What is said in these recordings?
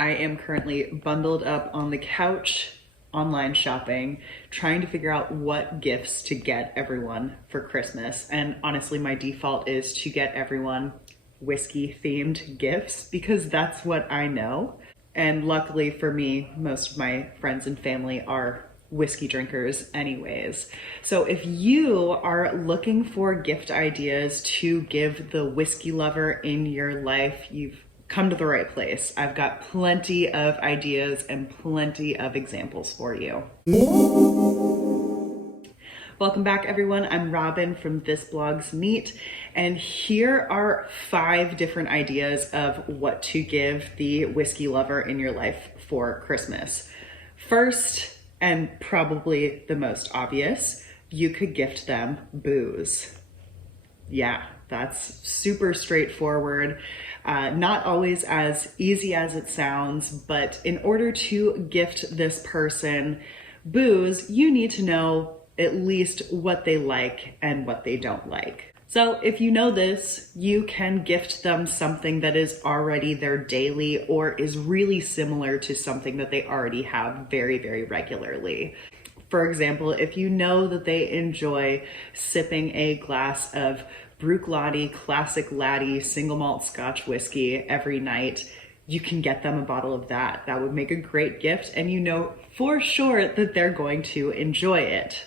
I am currently bundled up on the couch, online shopping, trying to figure out what gifts to get everyone for Christmas. And honestly, my default is to get everyone whiskey themed gifts because that's what I know. And luckily for me, most of my friends and family are whiskey drinkers anyways. So if you are looking for gift ideas to give the whiskey lover in your life, you've come to the right place. I've got plenty of ideas and plenty of examples for you. Welcome back, everyone. I'm Robin from This Blog's Neat, and here are 5 different ideas of what to give the whiskey lover in your life for Christmas. First, and probably the most obvious, you could gift them booze. Yeah, that's super straightforward. Not always as easy as it sounds, but in order to gift this person booze, you need to know at least what they like and what they don't like. So if you know this, you can gift them something that is already their daily or is really similar to something that they already have very, very regularly. For example, if you know that they enjoy sipping a glass of Bruichladdich Classic Laddie single malt Scotch whiskey every night, you can get them a bottle of that. That would make a great gift, and you know for sure that they're going to enjoy it.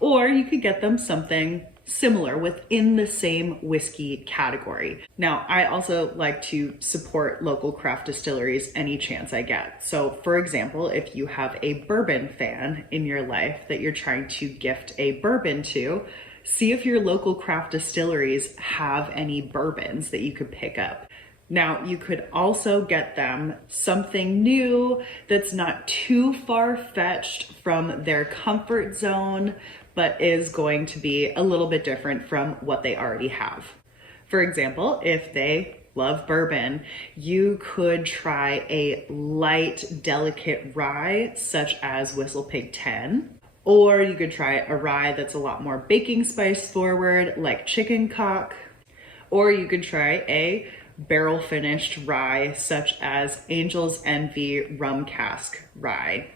Or you could get them something similar within the same whiskey category. Now, I also like to support local craft distilleries any chance I get. So for example, if you have a bourbon fan in your life that you're trying to gift a bourbon to, see if your local craft distilleries have any bourbons that you could pick up. Now, you could also get them something new that's not too far-fetched from their comfort zone, but is going to be a little bit different from what they already have. For example, if they love bourbon, you could try a light, delicate rye, such as Whistle Pig 10, or you could try a rye that's a lot more baking spice forward, like Chicken Cock, or you could try a barrel finished rye, such as Angel's Envy Rum Cask Rye.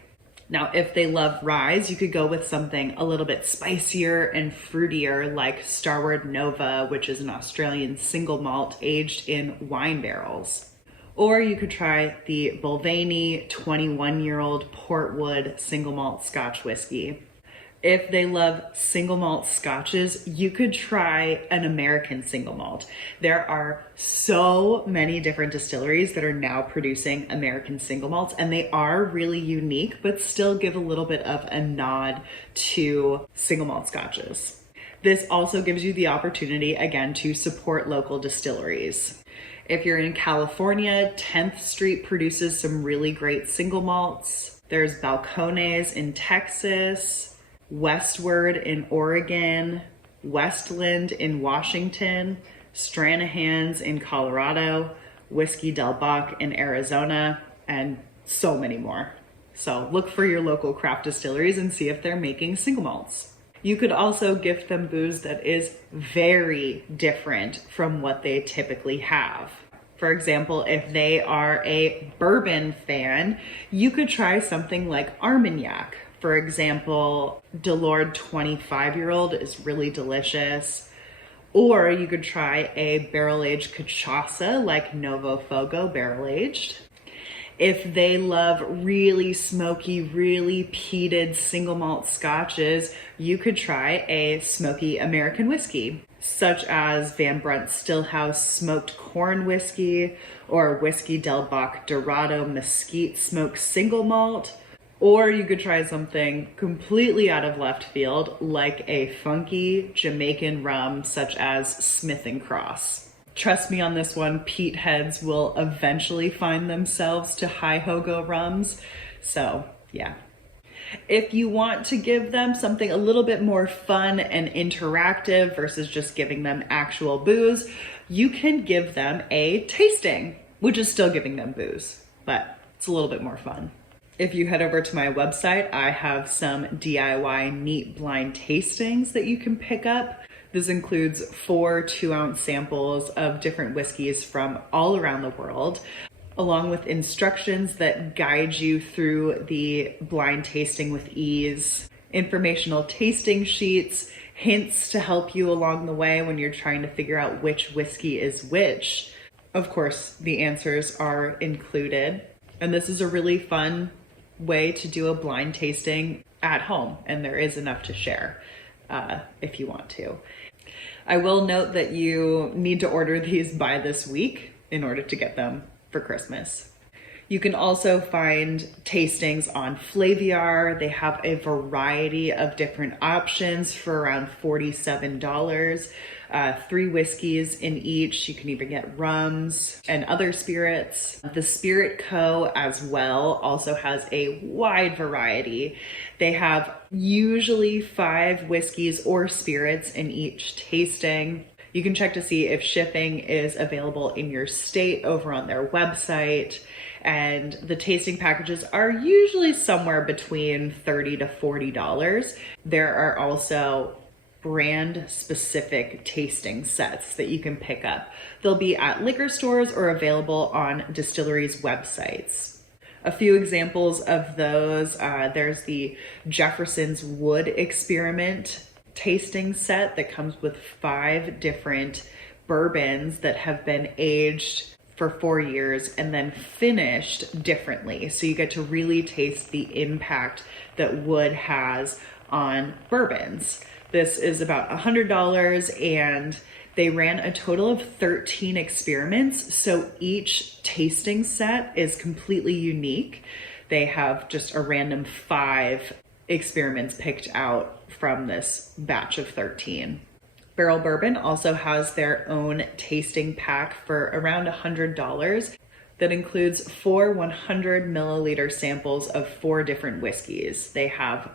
Now, if they love ryes, you could go with something a little bit spicier and fruitier like Starward Nova, which is an Australian single malt aged in wine barrels. Or you could try the Bulvani 21-year-old Portwood single malt Scotch whiskey. If they love single malt scotches, you could try an American single malt. There are so many different distilleries that are now producing American single malts, and they are really unique, but still give a little bit of a nod to single malt scotches. This also gives you the opportunity, again, to support local distilleries. If you're in California, 10th Street produces some really great single malts. There's Balcones in Texas, Westward in Oregon, Westland in Washington, Stranahan's in Colorado, Whiskey Del Bach in Arizona, and so many more. So look for your local craft distilleries and see if they're making single malts. You could also gift them booze that is very different from what they typically have. For example, if they are a bourbon fan, you could try something like Armagnac. For example, Delord 25-year-old is really delicious. Or you could try a barrel-aged cachaça like Novo Fogo barrel-aged. If they love really smoky, really peated single malt scotches, you could try a smoky American whiskey, such as Van Brunt Stillhouse Smoked Corn Whiskey or Whiskey Del Bach Dorado Mesquite Smoked Single Malt. Or you could try something completely out of left field, like a funky Jamaican rum, such as Smith & Cross. Trust me on this one, peat heads will eventually find themselves to high-ho-go rums. So, yeah. If you want to give them something a little bit more fun and interactive versus just giving them actual booze, you can give them a tasting, which is still giving them booze, but it's a little bit more fun. If you head over to my website, I have some DIY neat blind tastings that you can pick up. This includes 4 2-ounce samples of different whiskeys from all around the world. along with instructions that guide you through the blind tasting with ease, informational tasting sheets, hints to help you along the way when you're trying to figure out which whiskey is which. Of course, the answers are included. And this is a really fun way to do a blind tasting at home, and there is enough to share if you want to. I will note that you need to order these by this week in order to get them for Christmas. You can also find tastings on Flaviar. They have a variety of different options for around $47. 3 whiskeys in each. You can even get rums and other spirits. The Spirit Co. as well also has a wide variety. They have usually 5 whiskeys or spirits in each tasting. You can check to see if shipping is available in your state over on their website. And the tasting packages are usually somewhere between $30 to $40. There are also brand specific tasting sets that you can pick up. They'll be at liquor stores or available on distilleries' websites. A few examples of those, there's the Jefferson's Wood Experiment tasting set that comes with 5 different bourbons that have been aged for 4 years and then finished differently. So you get to really taste the impact that wood has on bourbons. This is about $100 and they ran a total of 13 experiments. So each tasting set is completely unique. They have just a random 5 experiments picked out from this batch of 13. Barrel Bourbon also has their own tasting pack for around $100 that includes 4 100 milliliter samples of 4 different whiskeys. They have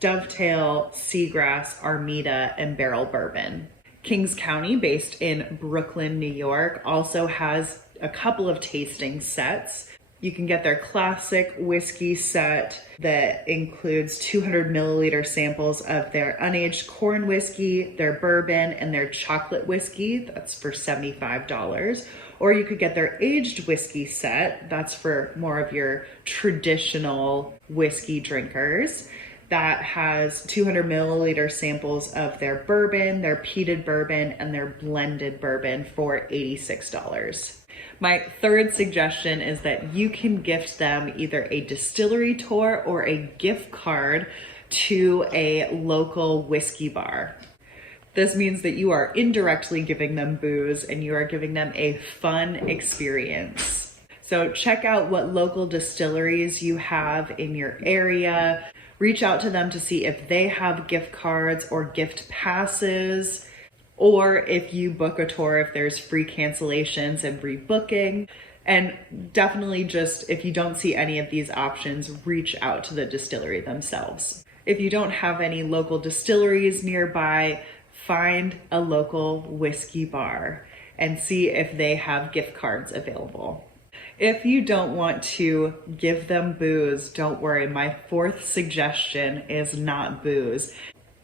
Dovetail, Seagrass, Armida, and Barrel Bourbon. Kings County, based in Brooklyn, New York, also has a couple of tasting sets. You can get their classic whiskey set that includes 200 milliliter samples of their unaged corn whiskey, their bourbon, and their chocolate whiskey. That's for $75. Or you could get their aged whiskey set. That's for more of your traditional whiskey drinkers. That has 200 milliliter samples of their bourbon, their peated bourbon, and their blended bourbon for $86. My third suggestion is that you can gift them either a distillery tour or a gift card to a local whiskey bar. This means that you are indirectly giving them booze and you are giving them a fun experience. So check out what local distilleries you have in your area. Reach out to them to see if they have gift cards or gift passes, or if you book a tour, if there's free cancellations and rebooking. And definitely just, if you don't see any of these options, reach out to the distillery themselves. If you don't have any local distilleries nearby, find a local whiskey bar and see if they have gift cards available. If you don't want to give them booze, don't worry. My 4th suggestion is not booze.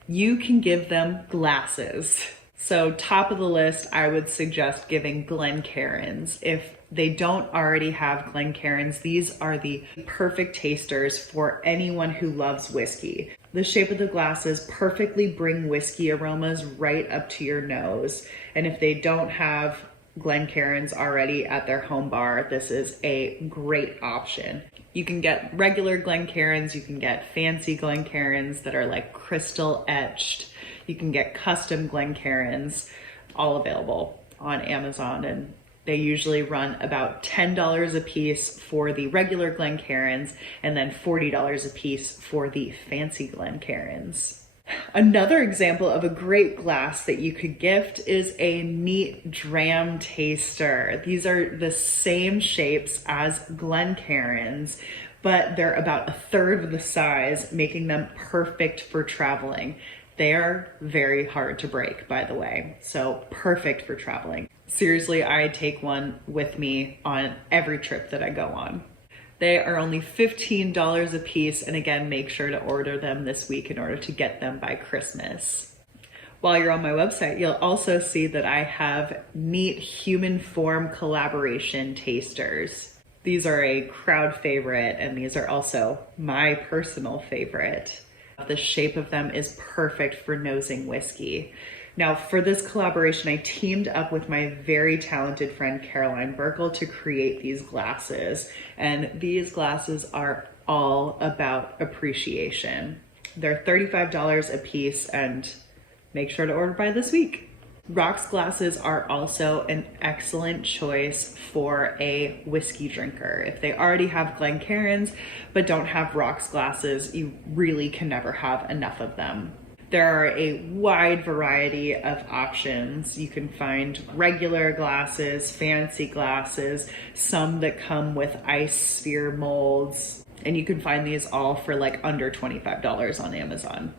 You can give them glasses. So top of the list, I would suggest giving Glencairns. If they don't already have Glencairns, these are the perfect tasters for anyone who loves whiskey. The shape of the glasses perfectly bring whiskey aromas right up to your nose. And if they don't have Glencairns already at their home bar, this is a great option. You can get regular Glencairns, you can get fancy Glencairns that are like crystal etched. You can get custom Glencairns, all available on Amazon, and they usually run about $10 a piece for the regular Glencairns and then $40 a piece for the fancy Glencairns. Another example of a great glass that you could gift is a neat Dram taster. These are the same shapes as Glencairns, but they're about 1/3 of the size, making them perfect for traveling. They are very hard to break, by the way, so perfect for traveling. Seriously, I take one with me on every trip that I go on. They are only $15 a piece, and again, make sure to order them this week in order to get them by Christmas. While you're on my website, you'll also see that I have neat human form collaboration tasters. These are a crowd favorite, and these are also my personal favorite. The shape of them is perfect for nosing whiskey. Now, for this collaboration, I teamed up with my very talented friend Caroline Burkle to create these glasses. And these glasses are all about appreciation. They're $35 a piece, and make sure to order by this week. Rocks glasses are also an excellent choice for a whiskey drinker. If they already have Glencairns but don't have rocks glasses, you really can never have enough of them. There are a wide variety of options. You can find regular glasses, fancy glasses, some that come with ice sphere molds, and you can find these all for like under $25 on Amazon.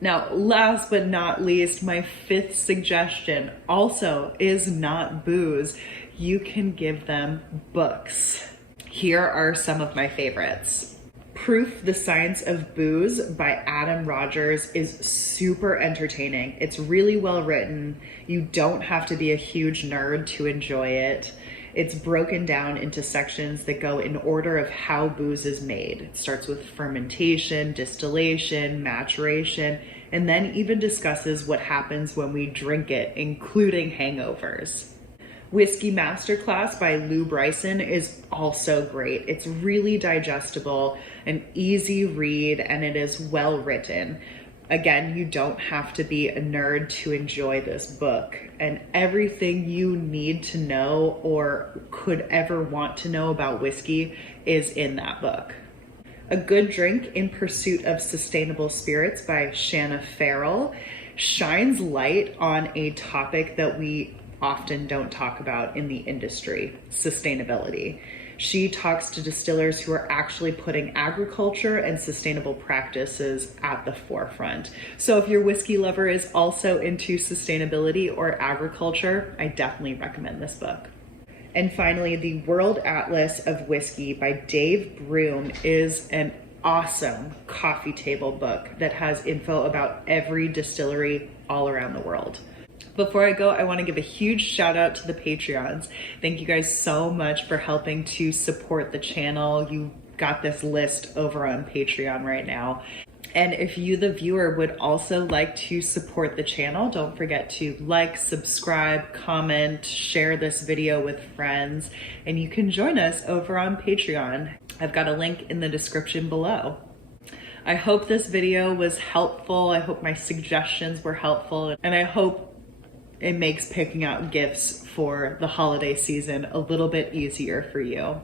Now, last but not least, my fifth suggestion also is not booze. You can give them books. Here are some of my favorites. Proof: The Science of Booze by Adam Rogers is super entertaining. It's really well written. You don't have to be a huge nerd to enjoy it. It's broken down into sections that go in order of how booze is made. It starts with fermentation, distillation, maturation, and then even discusses what happens when we drink it, including hangovers. Whiskey Masterclass by Lou Bryson is also great. It's really digestible, an easy read, and it is well written. Again, you don't have to be a nerd to enjoy this book, and everything you need to know or could ever want to know about whiskey is in that book. A Good Drink in Pursuit of Sustainable Spirits by Shanna Farrell shines light on a topic that we often don't talk about in the industry: sustainability. She talks to distillers who are actually putting agriculture and sustainable practices at the forefront. So if your whiskey lover is also into sustainability or agriculture, I definitely recommend this book. And finally, The World Atlas of Whiskey by Dave Broom is an awesome coffee table book that has info about every distillery all around the world. Before I go, I want to give a huge shout out to the Patreons. Thank you guys so much for helping to support the channel. You got this list over on Patreon right now. And if you, the viewer, would also like to support the channel, don't forget to like, subscribe, comment, share this video with friends, and you can join us over on Patreon. I've got a link in the description below. I hope this video was helpful. I hope my suggestions were helpful, and I hope it makes picking out gifts for the holiday season a little bit easier for you.